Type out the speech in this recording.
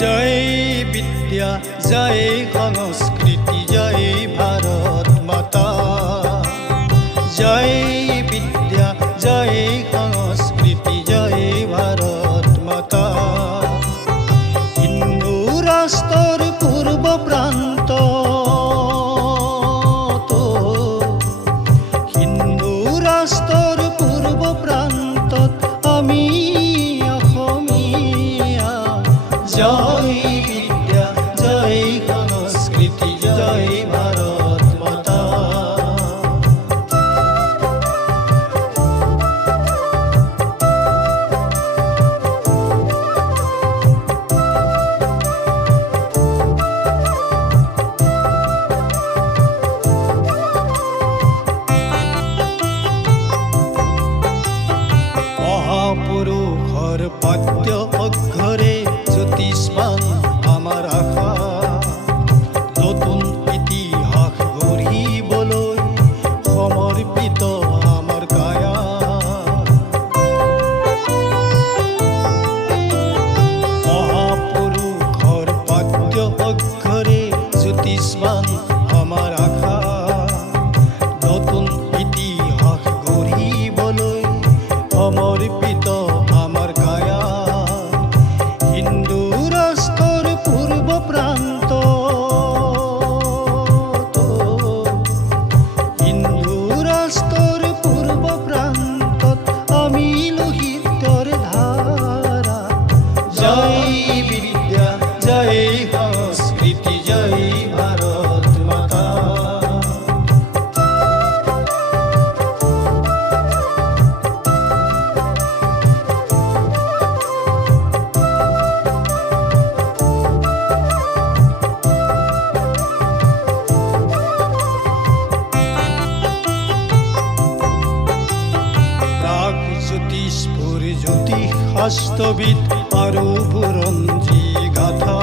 জয় বিদ্যা, জয় সংস্কৃতি, জয় ভাৰত মাতা। জয় বিদ্যা, জয় সংস্কৃতি, জয় ভাৰত মাতা। হিন্দু ৰাষ্ট্ৰৰ পূৰ্ব প্ৰান্ত, হিন্দু ৰাষ্ট্ৰৰ পূৰ্ব প্ৰান্তত আমি অসমীয়া। জয় বিদ্যা, জয় সংস্কৃতি, জয় ভাৰত মাতা। মহাপুৰুষৰ পদ্য অক্ষৰে জ্যোতিষ্মান আমাৰ আশা। নতুন ইতিহাস গঢ়িবলৈ সমৰ্পিত আমাৰ কায়া। মহাপুৰুষৰ পদ্য অক্ষৰে জ্যোতিষ্মান আমাৰ আশা। নতুন ইতিহাস গঢ়িবলৈ সমৰ্পিত আমাৰ কায়া। হিন্দু ৰাষ্ট্ৰৰ পূৰ্ব প্ৰান্ত, হিন্দু ৰাষ্ট্ৰৰ পূৰ্ব প্ৰান্তত আমি লোহিতৰ ধাৰা। জয় বিদ্যা, জয় সংস্কৃতি, জয় ভাৰত মাতা। জ্যোতিষপুৰ জ্যোতিষ শাস্ত্ৰবিদ আৰু বুৰঞ্জী গাথা।